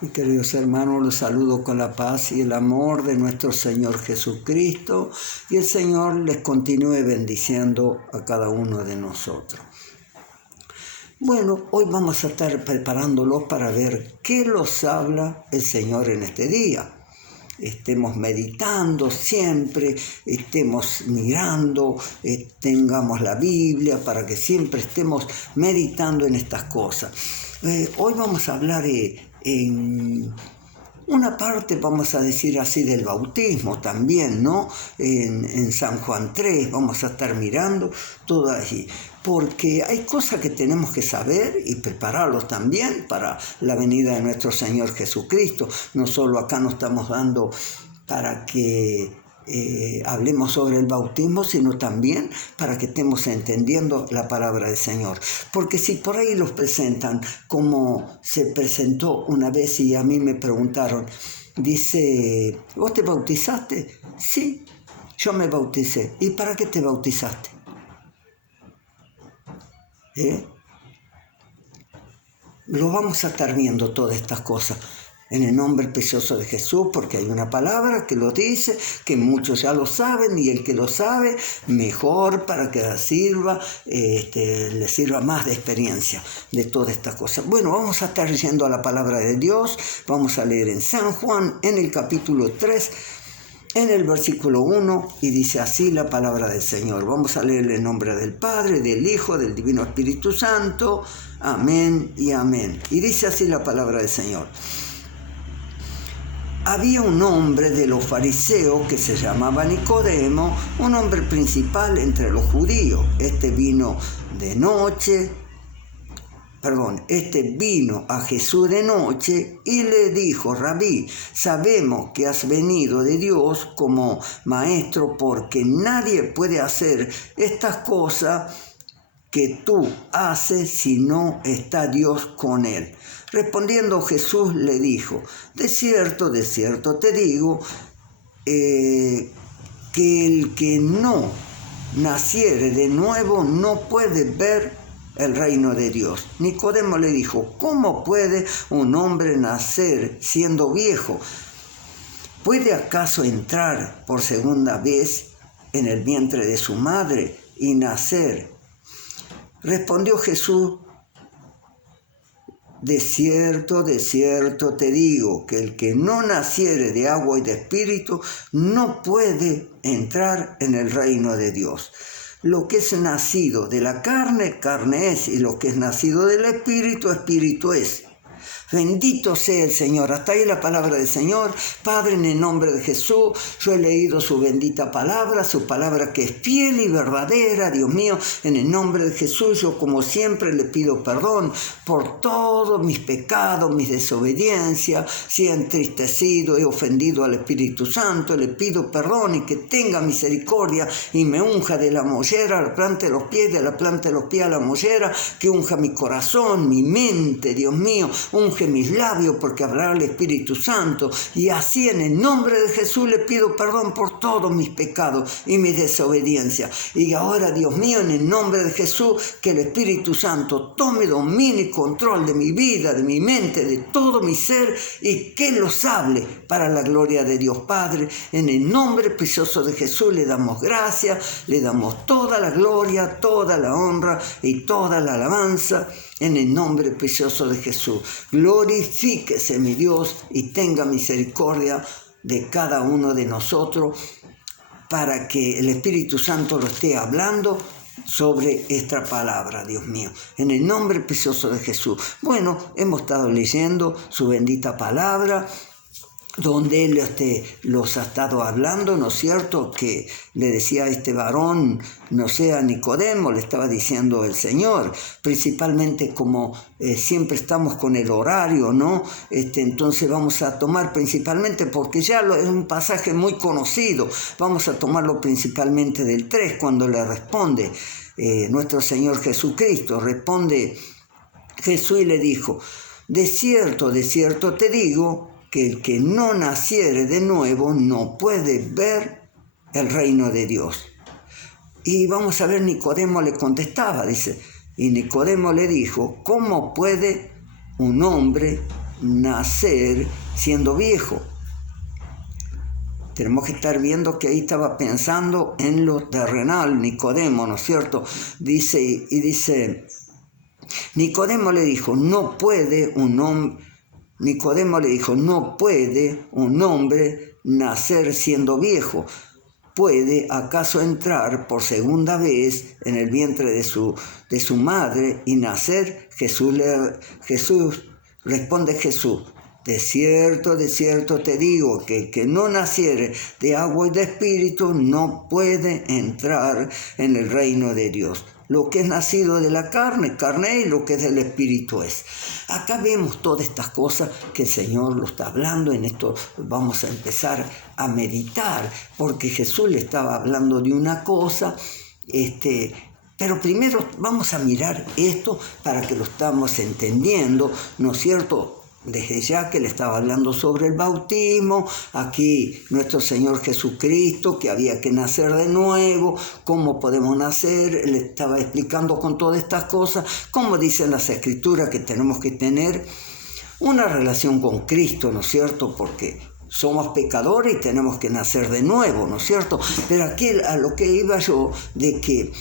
Mis queridos hermanos, los saludo con la paz y el amor de nuestro Señor Jesucristo, y el Señor les continúe bendiciendo a cada uno de nosotros. Bueno, hoy vamos a estar preparándolos para ver qué nos habla el Señor en este día. Estemos meditando siempre, estemos mirando, tengamos la Biblia para que siempre estemos meditando en estas cosas. Hoy vamos a hablar en una parte, vamos a decir así, del bautismo también, ¿no? En San Juan 3 vamos a estar mirando todo allí, porque hay cosas que tenemos que saber y prepararlos también para la venida de nuestro Señor Jesucristo. No solo acá nos estamos dando para que hablemos sobre el bautismo, sino también para que estemos entendiendo la palabra del Señor. Porque si por ahí los presentan como se presentó una vez y a mí me preguntaron, dice, ¿vos te bautizaste? Sí, yo me bauticé. ¿Y para qué te bautizaste? Lo vamos a estar viendo todas estas cosas en el nombre precioso de Jesús, porque hay una palabra que lo dice, que muchos ya lo saben, y el que lo sabe, mejor para que le sirva más de experiencia de todas estas cosas. Bueno, vamos a estar leyendo la palabra de Dios. Vamos a leer en San Juan, en el capítulo 3, en el versículo 1, y dice así la palabra del Señor. Vamos a leer en nombre del Padre, del Hijo, del Divino Espíritu Santo. Amén y amén. Y dice así la palabra del Señor. Había un hombre de los fariseos que se llamaba Nicodemo, un hombre principal entre los judíos. Este vino a Jesús de noche y le dijo: Rabí, sabemos que has venido de Dios como maestro, porque nadie puede hacer estas cosas que tú haces si no está Dios con él. Respondiendo Jesús le dijo: de cierto te digo, que el que no naciere de nuevo no puede ver el reino de Dios. Nicodemo le dijo: ¿cómo puede un hombre nacer siendo viejo? ¿Puede acaso entrar por segunda vez en el vientre de su madre y nacer? Respondió Jesús: de cierto te digo, que el que no naciere de agua y de espíritu no puede entrar en el reino de Dios. Lo que es nacido de la carne, carne es, y lo que es nacido del espíritu, espíritu es. Bendito sea el Señor. Hasta ahí la palabra del Señor. Padre, en el nombre de Jesús, yo he leído su bendita palabra, su palabra que es fiel y verdadera. Dios mío, en el nombre de Jesús, yo como siempre le pido perdón por todos mis pecados, mis desobediencias. Si he entristecido, he ofendido al Espíritu Santo, le pido perdón y que tenga misericordia y me unja de la mollera a la planta de los pies, de la planta de los pies a la mollera, que unja mi corazón, mi mente, Dios mío, unge mis labios, porque hablará el Espíritu Santo. Y así en el nombre de Jesús le pido perdón por todos mis pecados y mis desobediencias. Y ahora, Dios mío, en el nombre de Jesús, que el Espíritu Santo tome dominio y control de mi vida, de mi mente, de todo mi ser, y que los hable para la gloria de Dios Padre. En el nombre precioso de Jesús le damos gracias, le damos toda la gloria, toda la honra y toda la alabanza. En el nombre precioso de Jesús, glorifíquese mi Dios y tenga misericordia de cada uno de nosotros, para que el Espíritu Santo lo esté hablando sobre esta palabra, Dios mío, en el nombre precioso de Jesús. Bueno, hemos estado leyendo su bendita palabra, donde él los ha estado hablando, ¿no es cierto?, que le decía a este varón, no sea Nicodemo, le estaba diciendo el Señor, principalmente como siempre estamos con el horario, ¿no? Entonces vamos a tomar principalmente, porque ya es un pasaje muy conocido, vamos a tomarlo principalmente del 3, cuando le responde nuestro Señor Jesucristo. Responde Jesús y le dijo: de cierto te digo, que el que no naciere de nuevo no puede ver el reino de Dios. Y vamos a ver, Nicodemo le contestaba, dice, y Nicodemo le dijo: ¿cómo puede un hombre nacer siendo viejo. Tenemos que estar viendo que ahí estaba pensando en lo terrenal, Nicodemo, ¿no es cierto? Dice, Nicodemo le dijo, no puede un hombre nacer siendo viejo. ¿Puede acaso entrar por segunda vez en el vientre de su madre y nacer? Responde Jesús, de cierto te digo que el que no naciere de agua y de espíritu no puede entrar en el reino de Dios. Lo que es nacido de la carne, carne, y lo que es del espíritu es. Acá vemos todas estas cosas que el Señor lo está hablando. En esto vamos a empezar a meditar, porque Jesús le estaba hablando de una cosa, pero primero vamos a mirar esto para que lo estamos entendiendo, ¿no es cierto? Desde ya que le estaba hablando sobre el bautismo, aquí nuestro Señor Jesucristo, que había que nacer de nuevo, cómo podemos nacer, le estaba explicando con todas estas cosas, como dicen las Escrituras, que tenemos que tener una relación con Cristo, ¿no es cierto? Porque somos pecadores y tenemos que nacer de nuevo, ¿no es cierto? Pero aquí a lo que iba yo, de que...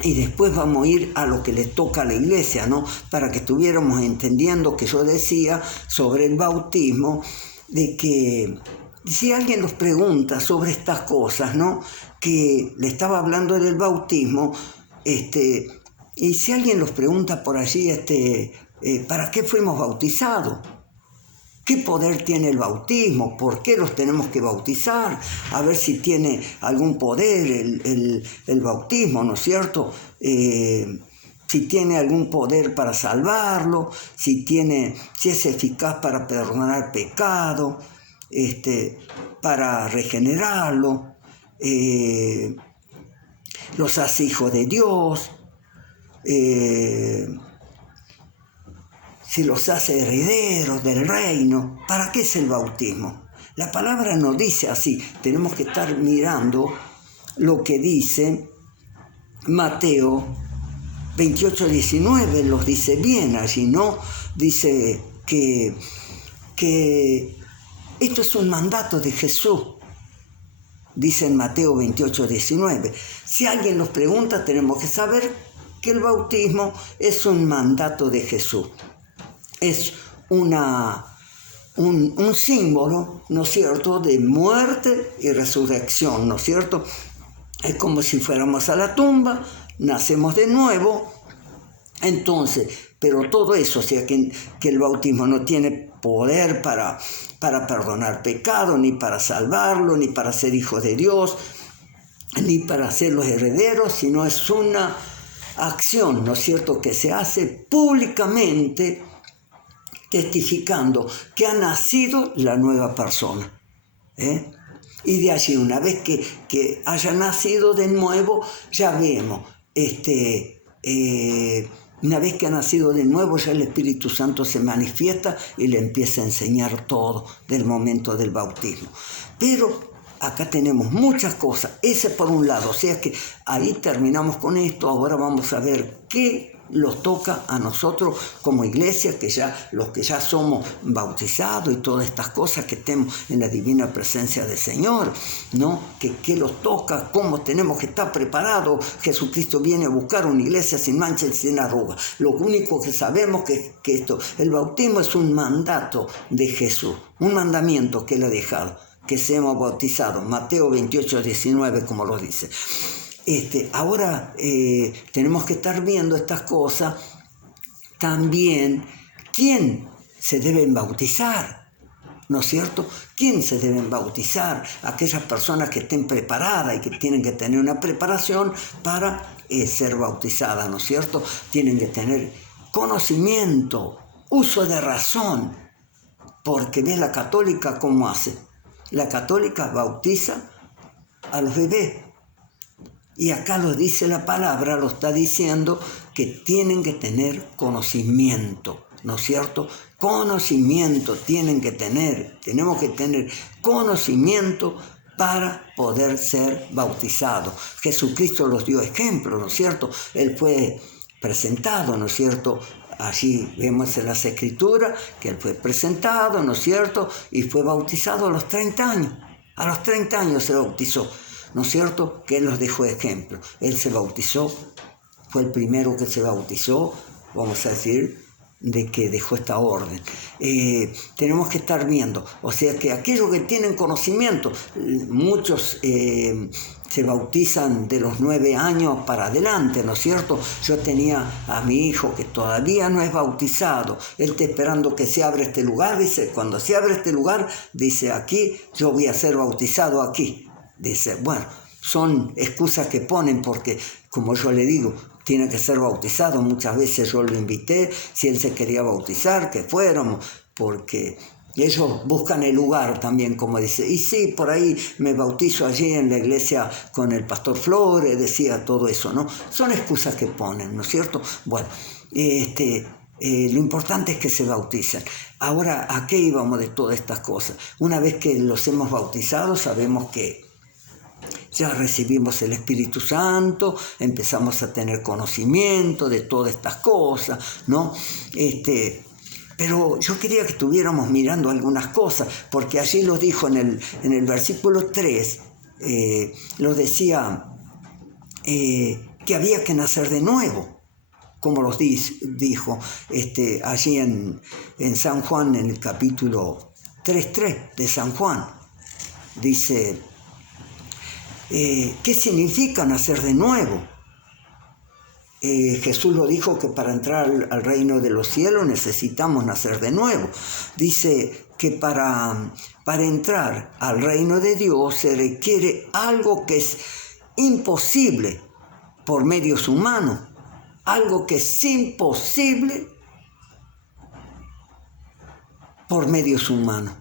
Y después vamos a ir a lo que le toca a la iglesia, ¿no? Para que estuviéramos entendiendo que yo decía sobre el bautismo, de que si alguien nos pregunta sobre estas cosas, ¿no? Que le estaba hablando del bautismo, y si alguien nos pregunta por allí, ¿para qué fuimos bautizados? ¿Qué poder tiene el bautismo? ¿Por qué los tenemos que bautizar? A ver si tiene algún poder el bautismo, ¿no es cierto? Si tiene algún poder para salvarlo, si es eficaz para perdonar pecado, para regenerarlo, los hace hijos de Dios, si los hace herederos del reino. ¿Para qué es el bautismo? La palabra nos dice así. Tenemos que estar mirando lo que dice Mateo 28:19. Los dice bien allí, ¿no? Dice que esto es un mandato de Jesús. Dice en Mateo 28:19. Si alguien nos pregunta, tenemos que saber que el bautismo es un mandato de Jesús. Es un símbolo, ¿no es cierto?, de muerte y resurrección, ¿no es cierto? Es como si fuéramos a la tumba, nacemos de nuevo. Entonces, pero todo eso, o sea, que el bautismo no tiene poder para perdonar pecado, ni para salvarlo, ni para ser hijos de Dios, ni para ser los herederos, sino es una acción, ¿no es cierto?, que se hace públicamente, testificando que ha nacido la nueva persona. Y de allí, una vez que haya nacido de nuevo, ya vemos, una vez que ha nacido de nuevo, ya el Espíritu Santo se manifiesta y le empieza a enseñar todo del momento del bautismo. Pero acá tenemos muchas cosas, ese por un lado, o sea que ahí terminamos con esto. Ahora vamos a ver qué los toca a nosotros como iglesia, que ya los que ya somos bautizados y todas estas cosas, que estemos en la divina presencia del Señor, ¿no? Que los toca, cómo tenemos que estar preparados. Jesucristo viene a buscar una iglesia sin mancha y sin arruga. Lo único que sabemos que el bautismo es un mandato de Jesús, un mandamiento que Él ha dejado, que seamos bautizados. Mateo 28:19, como lo dice. Ahora tenemos que estar viendo estas cosas. También, ¿quién se deben bautizar? ¿No es cierto? ¿Quién se deben bautizar? Aquellas personas que estén preparadas y que tienen que tener una preparación para ser bautizadas, ¿no es cierto? Tienen que tener conocimiento, uso de razón, porque ve la católica cómo hace. La católica bautiza a los bebés. Y acá lo dice la palabra, lo está diciendo, que tienen que tener conocimiento, ¿no es cierto? Conocimiento tienen que tener, tenemos que tener conocimiento para poder ser bautizados. Jesucristo los dio ejemplo, ¿no es cierto? Él fue presentado, ¿no es cierto?, Allí vemos en las Escrituras que él fue presentado, ¿no es cierto? Y fue bautizado a los 30 años. A los 30 años se bautizó, ¿no es cierto? Que él nos dejó ejemplo. Él se bautizó, fue el primero que se bautizó, vamos a decir, de que dejó esta orden. Tenemos que estar viendo, o sea que aquellos que tienen conocimiento, muchos se bautizan de los 9 años para adelante, ¿no es cierto? Yo tenía a mi hijo que todavía no es bautizado, él está esperando que se abra este lugar, dice, cuando se abre este lugar, dice, aquí yo voy a ser bautizado aquí. Dice, bueno, son excusas que ponen porque, como yo le digo, tiene que ser bautizado. Muchas veces yo lo invité, si él se quería bautizar, que fuéramos, porque ellos buscan el lugar también, como dice. Y sí, por ahí me bautizo allí en la iglesia con el pastor Flores, decía todo eso, ¿no? Son excusas que ponen, ¿no es cierto? Bueno, lo importante es que se bauticen. Ahora, ¿a qué íbamos de todas estas cosas? Una vez que los hemos bautizado, sabemos que ya recibimos el Espíritu Santo, empezamos a tener conocimiento de todas estas cosas, ¿no? Pero yo quería que estuviéramos mirando algunas cosas, porque allí lo dijo en el versículo 3, lo decía que había que nacer de nuevo, como los dijo allí en San Juan, en el capítulo 3:3 de San Juan. Dice, ¿qué significa nacer de nuevo? Jesús lo dijo que para entrar al reino de los cielos necesitamos nacer de nuevo. Dice que para entrar al reino de Dios se requiere algo que es imposible por medios humanos, algo que es imposible por medios humanos.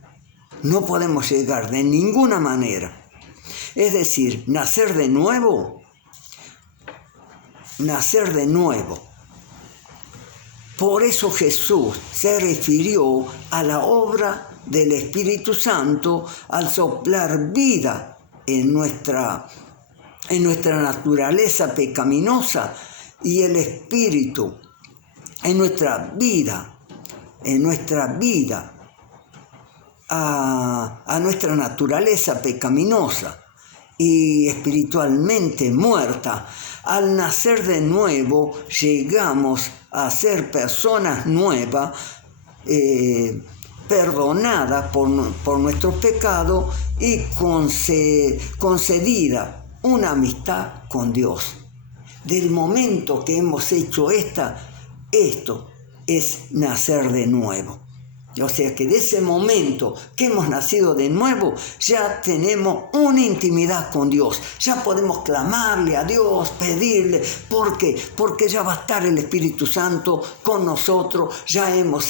No podemos llegar de ninguna manera. Es decir, nacer de nuevo. Por eso Jesús se refirió a la obra del Espíritu Santo al soplar vida en nuestra naturaleza pecaminosa, y el Espíritu en nuestra vida, a nuestra naturaleza pecaminosa y espiritualmente muerta. Al nacer de nuevo llegamos a ser personas nuevas, perdonadas por nuestros pecados y concedida una amistad con Dios. Del momento que hemos hecho esto es nacer de nuevo. O sea que de ese momento que hemos nacido de nuevo, ya tenemos una intimidad con Dios. Ya podemos clamarle a Dios, pedirle. ¿Por qué? Porque ya va a estar el Espíritu Santo con nosotros. Ya hemos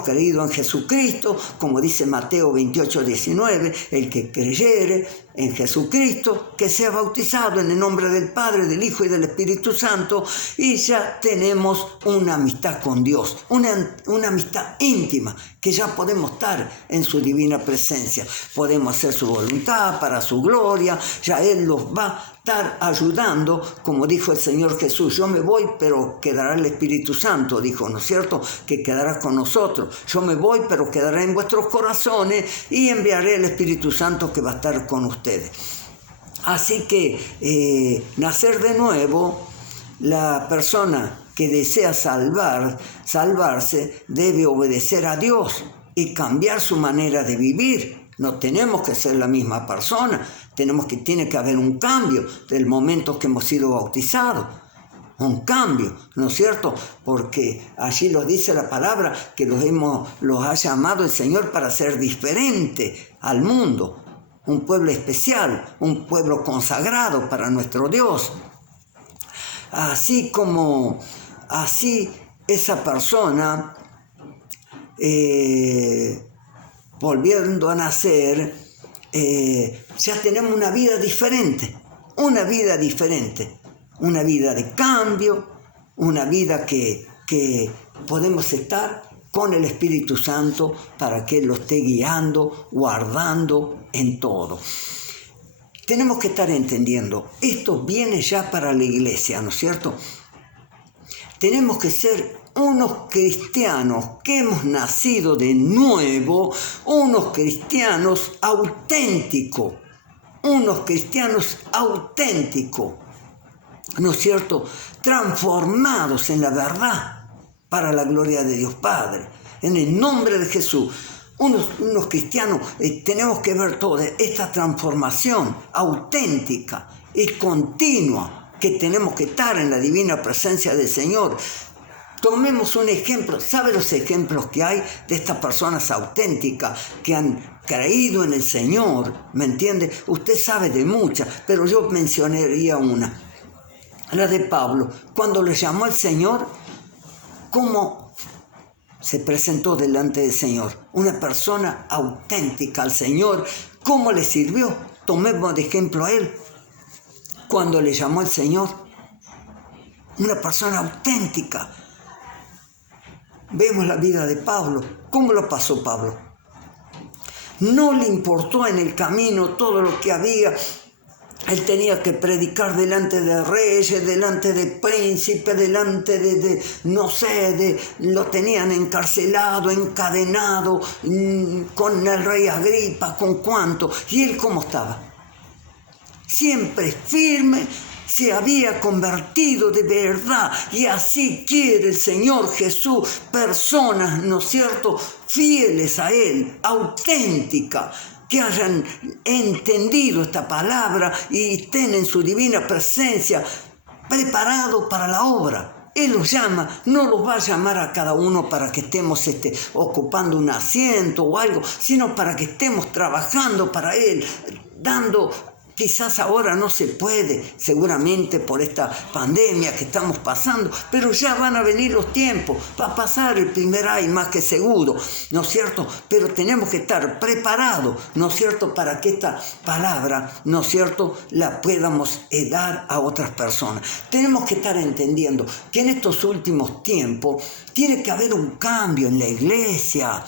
creído en Jesucristo, como dice Mateo 28:19, el que creyere en Jesucristo, que sea bautizado en el nombre del Padre, del Hijo y del Espíritu Santo, y ya tenemos una amistad con Dios, una amistad íntima, que ya podemos estar en su divina presencia, podemos hacer su voluntad para su gloria, ya Él los va a estar ayudando, como dijo el Señor Jesús, yo me voy, pero quedará el Espíritu Santo, dijo, ¿no es cierto?, que quedará con nosotros, yo me voy, pero quedará en vuestros corazones, y enviaré el Espíritu Santo que va a estar con ustedes. Así que nacer de nuevo, la persona que desea salvarse debe obedecer a Dios y cambiar su manera de vivir. No tenemos que ser la misma persona, tiene que haber un cambio del momento que hemos sido bautizados. Un cambio, ¿no es cierto? Porque allí lo dice la palabra, que los ha llamado el Señor para ser diferente al mundo. Un pueblo especial, un pueblo consagrado para nuestro Dios. Así esa persona, volviendo a nacer, ya tenemos una vida diferente, una vida de cambio, una vida que podemos estar con el Espíritu Santo para que Él lo esté guiando, guardando en todo. Tenemos que estar entendiendo, esto viene ya para la iglesia, ¿no es cierto? Tenemos que ser unos cristianos que hemos nacido de nuevo, unos cristianos auténticos, ¿no es cierto?, transformados en la verdad para la gloria de Dios Padre. En el nombre de Jesús, unos cristianos, tenemos que ver toda esta transformación auténtica y continua que tenemos que estar en la divina presencia del Señor. Tomemos un ejemplo. ¿Sabe los ejemplos que hay de estas personas auténticas que han creído en el Señor? ¿Me entiende? Usted sabe de muchas, pero yo mencionaría una. La de Pablo. Cuando le llamó el Señor, ¿cómo se presentó delante del Señor? Una persona auténtica al Señor. ¿Cómo le sirvió? Tomemos de ejemplo a él. Cuando le llamó el Señor, una persona auténtica. Vemos la vida de Pablo. ¿Cómo lo pasó Pablo? No le importó en el camino todo lo que había. Él tenía que predicar delante de reyes, delante de príncipes, delante lo tenían encarcelado, encadenado, con el rey Agripa, con cuánto. ¿Y él cómo estaba? Siempre firme. Se había convertido de verdad, y así quiere el Señor Jesús, personas, ¿no es cierto?, fieles a Él, auténticas, que hayan entendido esta palabra y estén en su divina presencia, preparados para la obra. Él los llama, no los va a llamar a cada uno para que estemos ocupando un asiento o algo, sino para que estemos trabajando para Él, dando. Quizás ahora no se puede, seguramente por esta pandemia que estamos pasando, pero ya van a venir los tiempos, va a pasar el primer año más que seguro, ¿no es cierto? Pero tenemos que estar preparados, ¿no es cierto?, para que esta palabra, ¿no es cierto?, la podamos dar a otras personas. Tenemos que estar entendiendo que en estos últimos tiempos tiene que haber un cambio en la iglesia.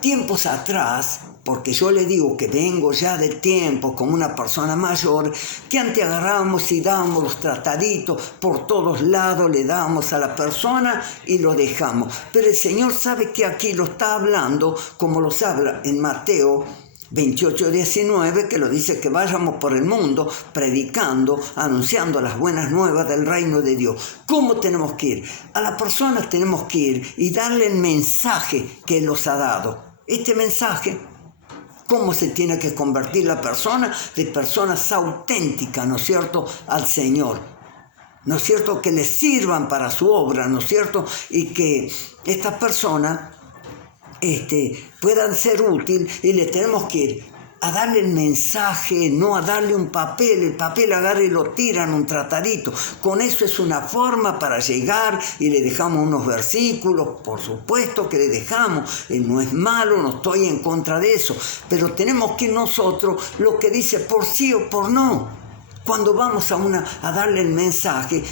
Tiempos atrás, porque yo le digo que vengo ya del tiempo como una persona mayor, que antes agarrábamos y dábamos los trataditos por todos lados, le dábamos a la persona y lo dejamos. Pero el Señor sabe que aquí lo está hablando, como los habla en Mateo 28:19, que lo dice que vayamos por el mundo predicando, anunciando las buenas nuevas del reino de Dios. ¿Cómo tenemos que ir? A las personas tenemos que ir y darle el mensaje que Él nos ha dado. Este mensaje, ¿cómo se tiene que convertir la persona? De personas auténticas, ¿no es cierto?, al Señor. ¿No es cierto? Que le sirvan para su obra, ¿no es cierto? Y que estas personas puedan ser útiles, y le tenemos que ir a darle el mensaje, no a darle un papel. El papel agarra y lo tiran, un tratadito. Con eso es una forma para llegar y le dejamos unos versículos, por supuesto que le dejamos, no es malo, no estoy en contra de eso, pero tenemos que nosotros lo que dice por sí o por no. Cuando vamos a darle el mensaje,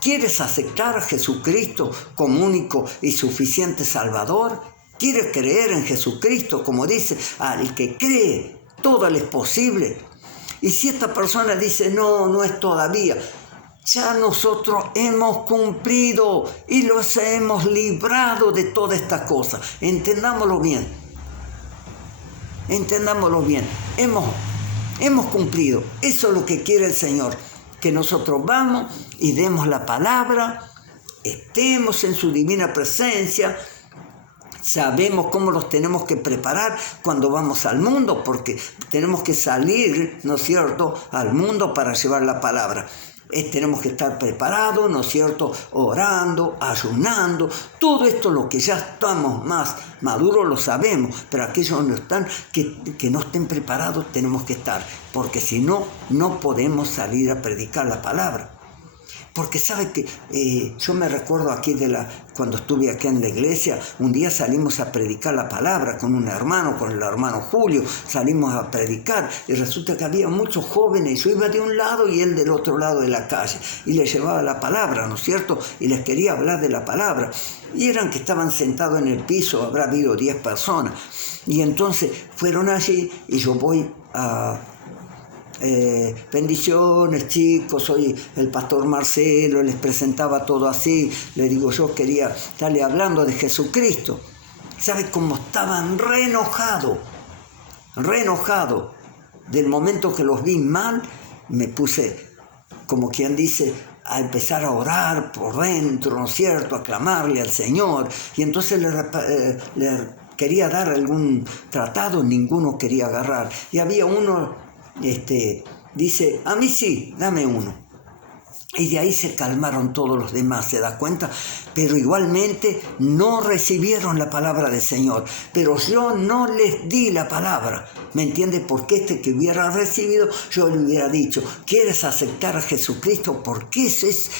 ¿quieres aceptar a Jesucristo como único y suficiente Salvador? ¿Quiere creer en Jesucristo? Como dice, al que cree, todo le es posible. Y si esta persona dice, no es todavía, ya nosotros hemos cumplido y los hemos librado de toda esta cosa. Entendámoslo bien. Hemos cumplido. Eso es lo que quiere el Señor. Que nosotros vamos y demos la palabra, estemos en su divina presencia. Sabemos cómo los tenemos que preparar cuando vamos al mundo, porque tenemos que salir, ¿no es cierto?, al mundo para llevar la palabra. Tenemos que estar preparados, ¿no es cierto?, orando, ayunando. Todo esto, lo que ya estamos más maduros, lo sabemos, pero aquellos no están, que no estén preparados, tenemos que estar, porque si no, no podemos salir a predicar la palabra. Porque sabe que yo me recuerdo aquí cuando estuve aquí en la iglesia, un día salimos a predicar la palabra con un hermano, con el hermano Julio, salimos a predicar y resulta que había muchos jóvenes, yo iba de un lado y él del otro lado de la calle y les llevaba la palabra, ¿no es cierto? Y les quería hablar de la palabra. Y eran que estaban sentados en el piso, habrá habido 10 personas. Y entonces fueron allí y yo voy a bendiciones chicos, soy el pastor Marcelo, les presentaba todo así, le digo yo quería estarle hablando de Jesucristo. ¿Sabe cómo estaban re enojado del momento que los vi mal? Me puse, como quien dice, a empezar a orar por dentro, ¿no es cierto?, a clamarle al Señor, y entonces le quería dar algún tratado, ninguno quería agarrar, y había uno, dice, a mí sí, dame uno. Y de ahí se calmaron todos los demás, ¿se da cuenta? Pero igualmente no recibieron la palabra del Señor. Pero yo no les di la palabra, ¿me entiende? Porque que hubiera recibido, yo le hubiera dicho, ¿quieres aceptar a Jesucristo? Porque ese es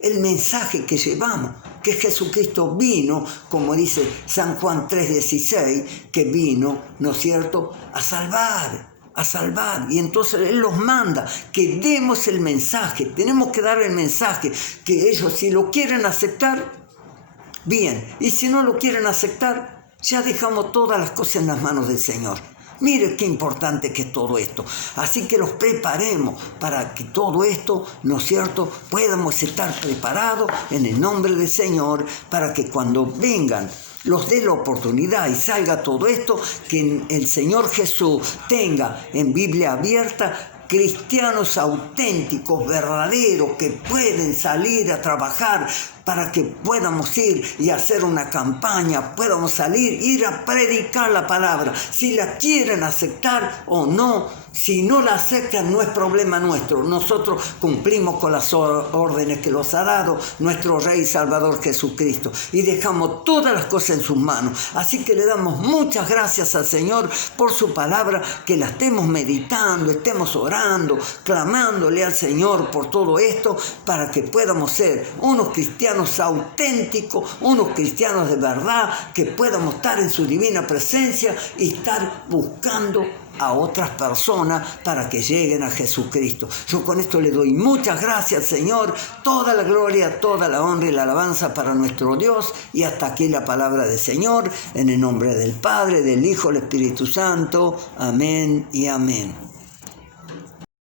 el mensaje que llevamos, que Jesucristo vino, como dice San Juan 3:16, que vino, ¿no es cierto?, a salvar. Y entonces Él los manda que demos el mensaje, tenemos que dar el mensaje, que ellos si lo quieren aceptar, bien, y si no lo quieren aceptar, ya dejamos todas las cosas en las manos del Señor. Mire qué importante que es todo esto. Así que los preparemos para que todo esto, ¿no es cierto?, podamos estar preparados en el nombre del Señor, para que cuando vengan los dé la oportunidad y salga todo esto, que el Señor Jesús tenga en Biblia abierta cristianos auténticos, verdaderos, que pueden salir a trabajar para que podamos ir y hacer una campaña, podamos salir, ir a predicar la palabra, si la quieren aceptar o no. Si no la aceptan, no es problema nuestro. Nosotros cumplimos con las órdenes que nos ha dado nuestro Rey Salvador Jesucristo y dejamos todas las cosas en sus manos. Así que le damos muchas gracias al Señor por su palabra, que la estemos meditando, estemos orando, clamándole al Señor por todo esto, para que podamos ser unos cristianos auténticos, unos cristianos de verdad, que podamos estar en su divina presencia y estar buscando a otras personas para que lleguen a Jesucristo. Yo con esto le doy muchas gracias, Señor, toda la gloria, toda la honra y la alabanza para nuestro Dios. Y hasta aquí la palabra del Señor, en el nombre del Padre, del Hijo, del Espíritu Santo. Amén y amén.